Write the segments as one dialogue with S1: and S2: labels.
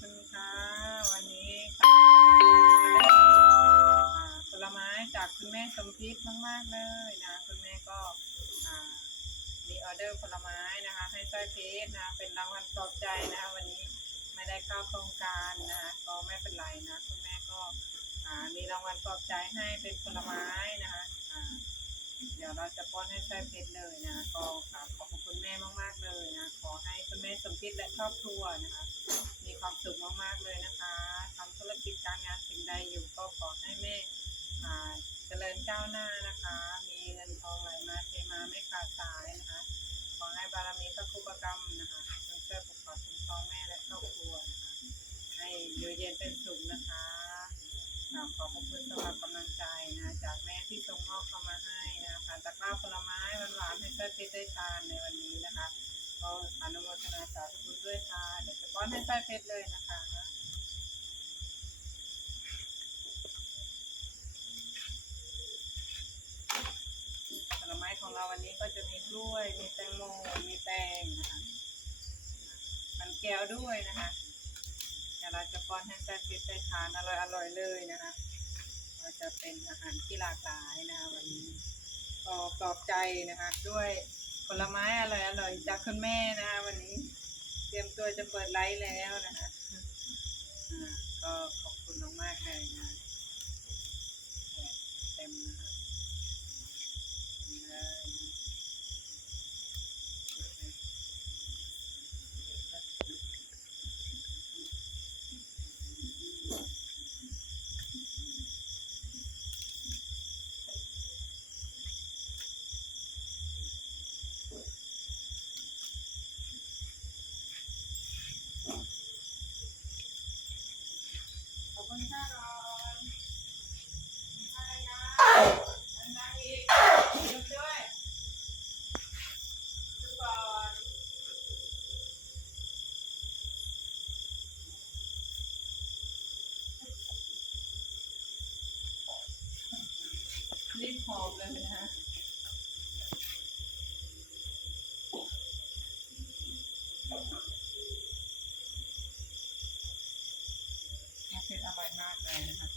S1: คุณค่ะ วันนี้ขอบคุณอ่าผลไม้จากคุณแม่สมพิษมากๆเลยนะ คุณแม่ก็มีออเดอร์ผลไม้นะคะ ให้สร้อยเพชรนะ เป็นรางวัลปลอบใจนะคะวันนี้ไม่ได้เข้าโครงการนะคะก็ไม่เป็นไรนะ คุณแม่ก็มีรางวัลปลอบใจให้เป็นผลไม้นะคะ เดี๋ยวเราจะป้อนให้ไส้เพชรเลยนะ ก็กราบขอบคุณแม่มากๆเลยนะ ขอให้คุณแม่สมพิษและครอบครัวนะคะ มีความสุขมากๆเลยนะคะทำธุรกิจการงานสิ่งใดอยู่ก็ขอให้แม่เจริญก้าวหน้านะคะ มีเงินทองไหลมาเทมาไม่ขาดสายนะคะ ขอให้บารมีพระครูประกรรมนะคะช่วยปกปักคุ้มครองแม่และครอบครัวนะคะให้อยู่เย็นเป็นสุขนะคะ กราบขอบคุณสำหรับกำลังใจนะ จากแม่ที่ส่งมอบเข้ามาให้นะผ่านตะกร้าผลไม้หวานๆให้เพื่อนเพชรได้ทานในวันนี้นะคะก็อนุโมทนาสาธุบุญด้วยค่ะ เดี๋ยวจะป้อนให้เพื่อนเพชรเลยนะคะผลไม้ของเราวันนี้ก็จะมีกล้วย มีแตงโม มีแตงนะคะมันแก้วด้วยนะคะ เราจะป้อนให้แซ่บพิษได้ทานอร่อยอร่อยเลยนะคะเราจะเป็นอาหารที่หลากหลายนะคะวันนี้ก็ปลอบใจนะคะ ด้วยผลไม้อร่อยอร่อยจากคุณแม่นะคะวันนี้เตรียมตัวจะเปิดไลฟ์แล้วนะคะอ่าก็ขอบคุณมากๆเลยนะเต็มนะคะเต็มเลยนะ ขอบคุณค่ะรอนใช่นะดังๆอีกยกด้วยดูก่อน รีบหอบเลยนะฮะแอปเปิลอร่อยมากเลยนะคะ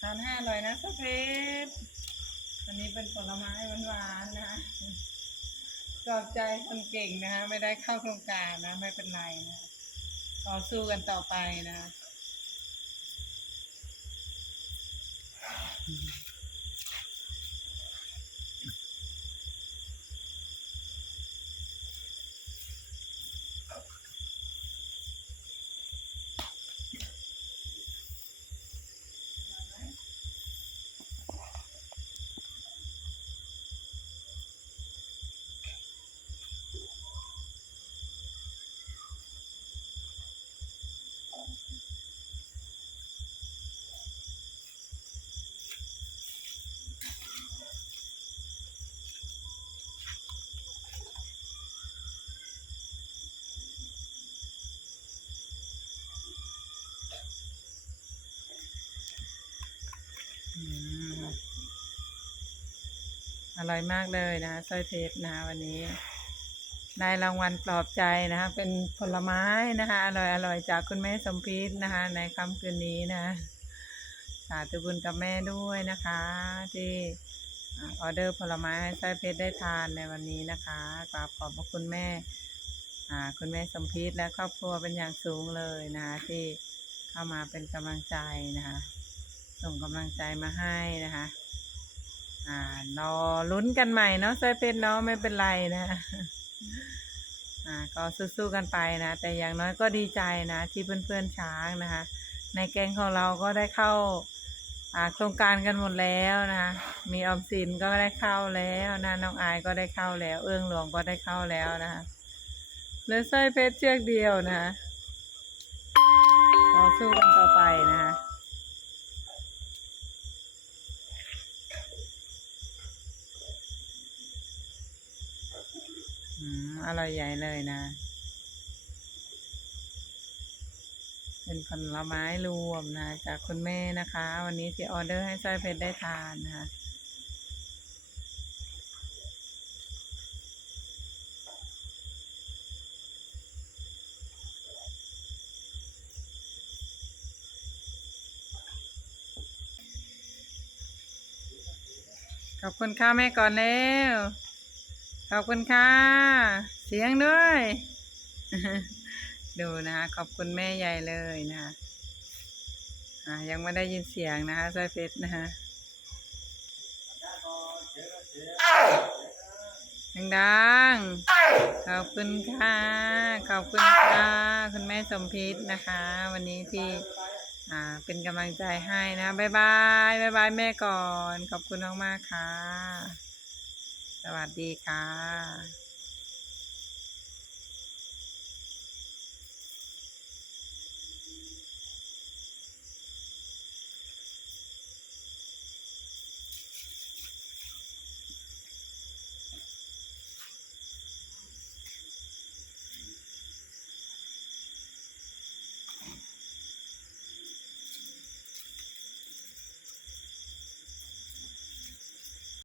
S1: ทานให้อร่อยนะสเปซอันนี้เป็นผลไม้หวานๆนะคะ ขอบใจคนเก่งนะคะไม่ได้เข้าโครงการนะ ไม่เป็นไรนะต่อสู้กันต่อไปนะ อร่อยมากเลยนะสร้อยเพชรนะวันนี้ได้รางวัลปลอบใจนะคะ เป็นผลไม้นะคะ อร่อยอร่อยจากคุณแม่สมพิษนะคะ ในค่ำคืนนี้นะสาธุบุญกับแม่ด้วยนะคะ ที่ออเดอร์ผลไม้ให้สร้อยเพชรได้ทานในวันนี้นะคะกราบขอบพระคุณแม่คุณแม่สมพิษและครอบครัวเป็นอย่างสูงเลยนะคะที่เข้ามาเป็นกำลังใจนะคะ ส่งกำลังใจมาให้นะคะอ่ารอลุ้นกันใหม่เนาะสร้อยเพชรเนาะไม่เป็นไรนะอ่าก็สู้ๆกันไปนะ แต่อย่างน้อยก็ดีใจนะ ที่เพื่อนๆช้างนะคะ ในแก๊งของเราก็ได้เข้าอ่าโครงการกันหมดแล้วนะคะมีออมสินก็ได้เข้าแล้วนะน้องอายก็ได้เข้าแล้ว เอื้องหลวงก็ได้เข้าแล้วนะคะเหลือสร้อยเพชรเชือกเดียวนะคะต่อสู้กันต่อไปนะคะ อร่อยใหญ่เลยนะเเป็นผลไม้รวมนะจากคุณแม่นะคะ วันนี้ที่ออเดอร์ให้สร้อยเพชรได้ทานนะคะขอบคุณค่ะแม่ก่อนแล้ว ขอบคุณค่ะ เสียงด้วย ดูนะคะขอบคุณแม่ใหญ่เลยนะคะยังไม่ได้ยินเสียงนะคะสร้อยเพชรนะคะดังๆขอบคุณค่ะ ขอบคุณค่ะ คุณแม่สมพิษนะคะ วันนี้ที่อ่าเป็นกำลังใจให้นะ บ๊ายบาย บ๊ายบายแม่ก่อน ขอบคุณมากๆค่ะ สวัสดีค่ะ